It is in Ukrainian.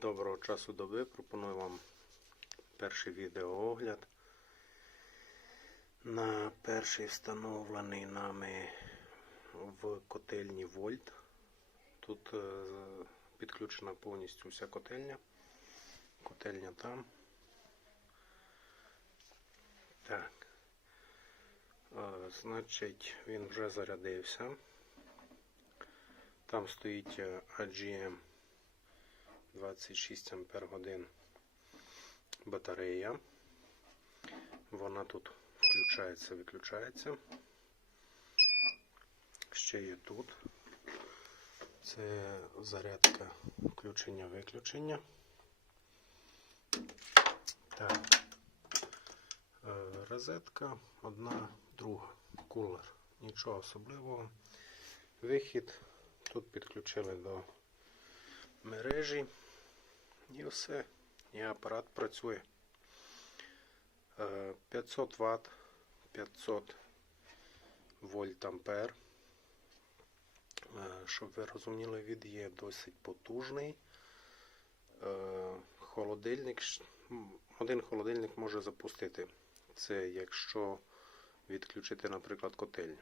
Доброго часу доби. Пропоную вам перший відеоогляд на перший встановлений нами в котельні Вольт. Тут е, підключена повністю вся котельня. Котельня там. Так. Е, Значить, він вже зарядився. Там стоїть е, AGM 26 ампер годин батарея. Вона тут включається, виключається. Ще є тут. Це зарядка включення-виключення. Так. Е, Розетка одна, друга. Кулер. Нічого особливого. Вихід. Тут підключили до мережі. І все. І апарат працює. Е, 500 Вт, 500 вольт ампер. Е, Щоб ви розуміли, від є досить потужний. Е, Холодильник, один холодильник може запустити. Це якщо відключити, наприклад, котельню.